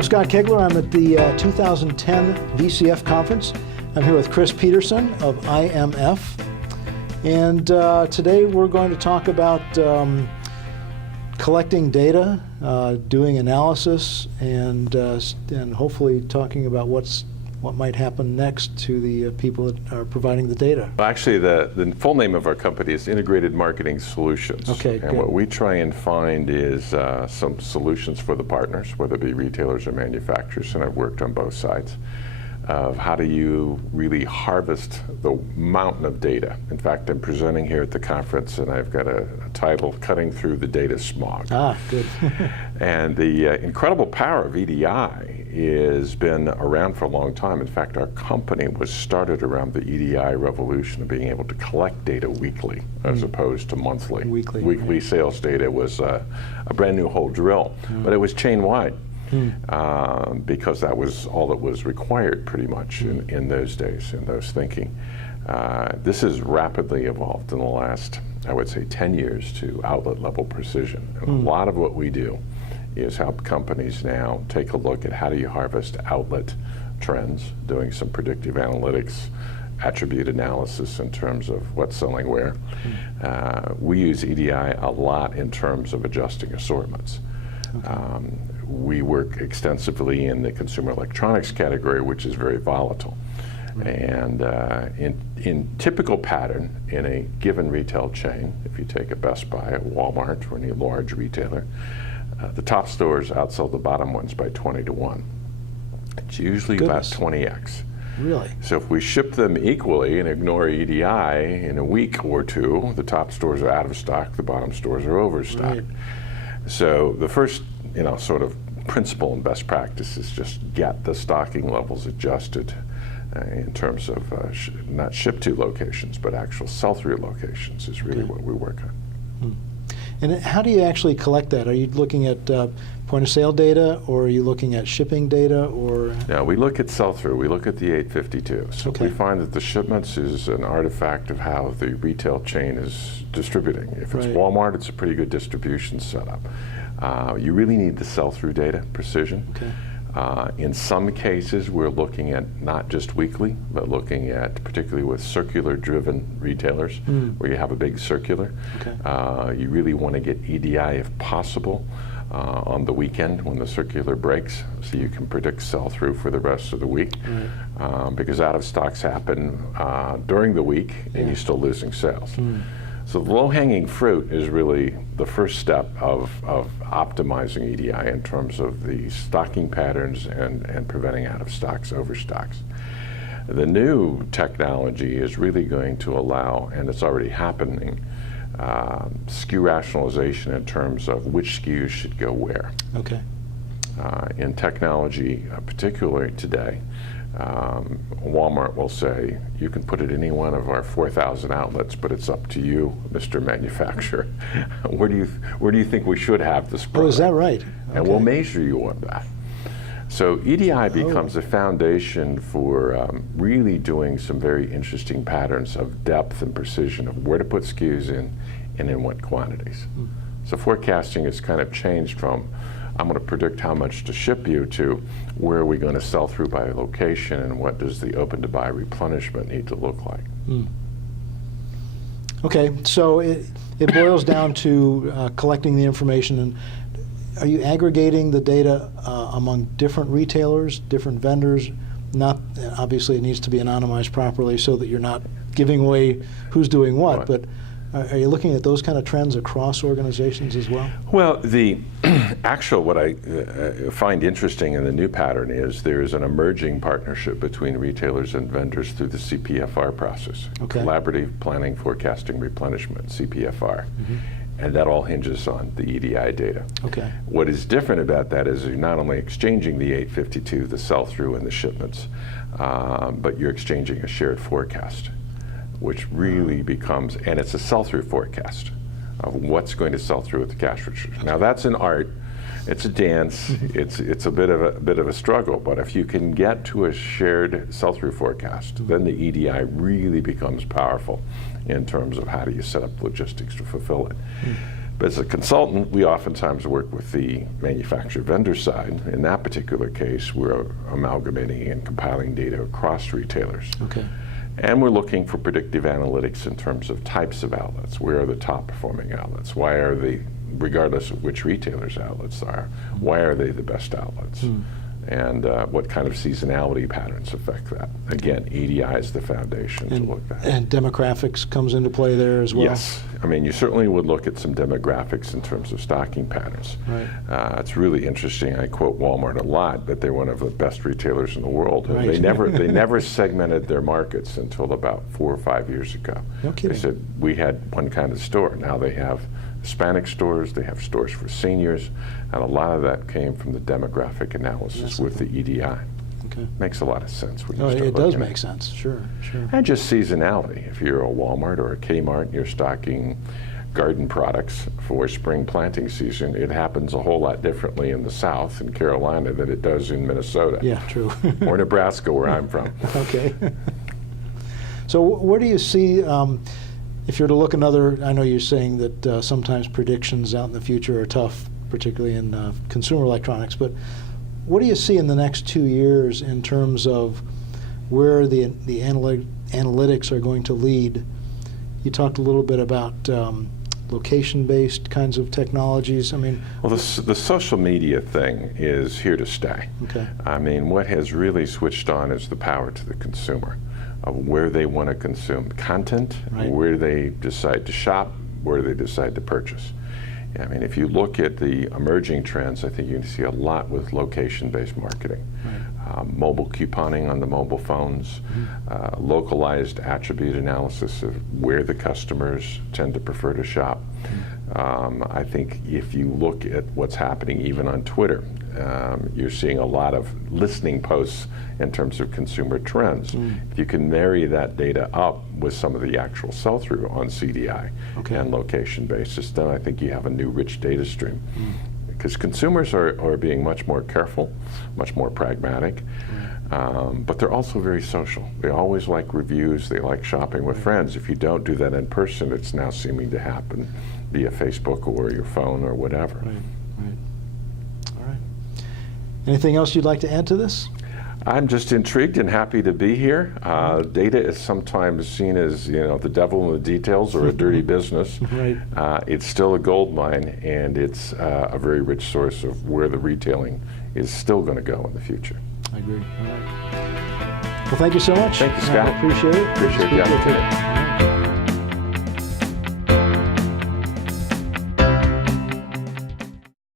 I'm Scott Koegler. I'm at the 2010 VCF conference. I'm here with Chris Petersen of IMS. And today we're going to talk about collecting data, doing analysis, and hopefully talking about what might happen next to the people that are providing the data. Well, actually, the full name of our company is Integrated Marketing Solutions. Okay, and good. what we try and find is some solutions for the partners, whether it be retailers or manufacturers, and I've worked on both sides, of how do you really harvest the mountain of data. In fact, I'm presenting here at the conference, and I've got a title, Cutting Through the Data Smog. Ah, good. And the incredible power of EDI has been around for a long time. In fact, our company was started around the EDI revolution of being able to collect data weekly as opposed to monthly. Weekly right. Sales data was a brand new whole drill, but it was chain-wide. Because that was all that was required pretty much in those days, in those thinking. This has rapidly evolved in the last, I would say, 10 years to outlet level precision. And a lot of what we do is help companies now take a look at how do you harvest outlet trends, doing some predictive analytics, attribute analysis in terms of what's selling where. We use EDI a lot in terms of adjusting assortments. Okay. We work extensively in the consumer electronics category, which is very volatile. And in typical pattern, in a given retail chain, if you take a Best Buy, a Walmart, or any large retailer, the top stores outsell the bottom ones by 20 to 1. It's usually about 20x. Really? So if we ship them equally and ignore EDI, in a week or two, the top stores are out of stock, the bottom stores are overstocked. Right. So the first, sort of principle and best practice is just get the stocking levels adjusted in terms of not ship-to locations, but actual sell-through locations is really what we work on. And how do you actually collect that? Are you looking at point-of-sale data, or are you looking at shipping data, or? No, we look at sell-through. We look at the 852. So we find that the shipments is an artifact of how the retail chain is distributing. If it's Walmart, it's a pretty good distribution setup. You really need the sell-through data, precision. Okay. In some cases, we're looking at not just weekly, but looking at, particularly with circular-driven retailers, where you have a big circular. Okay. You really want to get EDI, if possible, on the weekend when the circular breaks, so you can predict sell-through for the rest of the week. Because out-of-stocks happen during the week, and you're still losing sales. So the low-hanging fruit is really the first step of optimizing EDI in terms of the stocking patterns and preventing out-of-stocks, overstocks. The new technology is really going to allow, and it's already happening, SKU rationalization in terms of which SKUs should go where. Okay. In technology, particularly today, Walmart will say, you can put it in any one of our 4,000 outlets, but it's up to you, Mr. Manufacturer. Where do you think we should have this product? Oh, is that right? Okay. And we'll measure you on that. So EDI becomes a foundation for really doing some very interesting patterns of depth and precision of where to put SKUs in and in what quantities. So forecasting has kind of changed from I'm going to predict how much to ship you to where are we going to sell through by location and what does the open to buy replenishment need to look like. Okay, so it boils down to collecting the information. And are you aggregating the data among different retailers, different vendors? Not obviously it needs to be anonymized properly so that you're not giving away who's doing what, but are you looking at those kind of trends across organizations as well? Well, the actual, what I find interesting in the new pattern is there's an emerging partnership between retailers and vendors through the CPFR process. Collaborative Planning, Forecasting, Replenishment, CPFR. And that all hinges on the EDI data. Okay. What is different about that is you're not only exchanging the 852, the sell-through and the shipments, but you're exchanging a shared forecast, which really becomes, and it's a sell-through forecast of what's going to sell through at the cash register. Now that's an art, it's a dance, it's a bit of a struggle, but if you can get to a shared sell-through forecast, then the EDI really becomes powerful in terms of how do you set up logistics to fulfill it. But as a consultant, we oftentimes work with the manufacturer vendor side. In that particular case, we're amalgamating and compiling data across retailers. Okay. And we're looking for predictive analytics in terms of types of outlets. Where are the top performing outlets? Why are they, regardless of which retailers' outlets are, why are they the best outlets? And what kind of seasonality patterns affect that? Again, EDI is the foundation to look at. And demographics comes into play there as well? Yes. I mean, you certainly would look at some demographics in terms of stocking patterns. Right. It's really interesting. I quote Walmart a lot, but they're one of the best retailers in the world. And Right. they never segmented their markets until about 4 or 5 years ago. No kidding. They said, we had one kind of store. Now they have Hispanic stores, they have stores for seniors, and a lot of that came from the demographic analysis with the EDI. Okay. Makes a lot of sense when you Oh, start it does looking at make sense, sure, sure. And just seasonality. If you're a Walmart or a Kmart and you're stocking garden products for spring planting season, it happens a whole lot differently in the South, in Carolina, than it does in Minnesota. Yeah, true. Or Nebraska, where I'm from. Okay. So where do you see, if you're to look another, I know you're saying that sometimes predictions out in the future are tough, particularly in consumer electronics, but what do you see in the next 2 years in terms of where the analytics are going to lead? You talked a little bit about location-based kinds of technologies. I mean, well, the social media thing is here to stay. Okay. I mean, what has really switched on is the power to the consumer of where they want to consume content, Right. where they decide to shop, where they decide to purchase. I mean, if you look at the emerging trends, I think you can see a lot with location-based marketing. Right. Mobile couponing on the mobile phones, localized attribute analysis of where the customers tend to prefer to shop. I think if you look at what's happening even on Twitter, you're seeing a lot of listening posts in terms of consumer trends. If you can marry that data up with some of the actual sell-through on CDI and location basis, then I think you have a new rich data stream. Because consumers are being much more careful, much more pragmatic, but they're also very social. They always like reviews, they like shopping with friends. If you don't do that in person, it's now seeming to happen via Facebook or your phone or whatever. Right, right. All right. Anything else you'd like to add to this? I'm just intrigued and happy to be here. Data is sometimes seen as, you know, the devil in the details or a dirty business. Right. It's still a gold mine, and it's a very rich source of where the retailing is still going to go in the future. I agree. All right. Well, thank you so much. Thank you, Scott. I appreciate it. Appreciate the opportunity.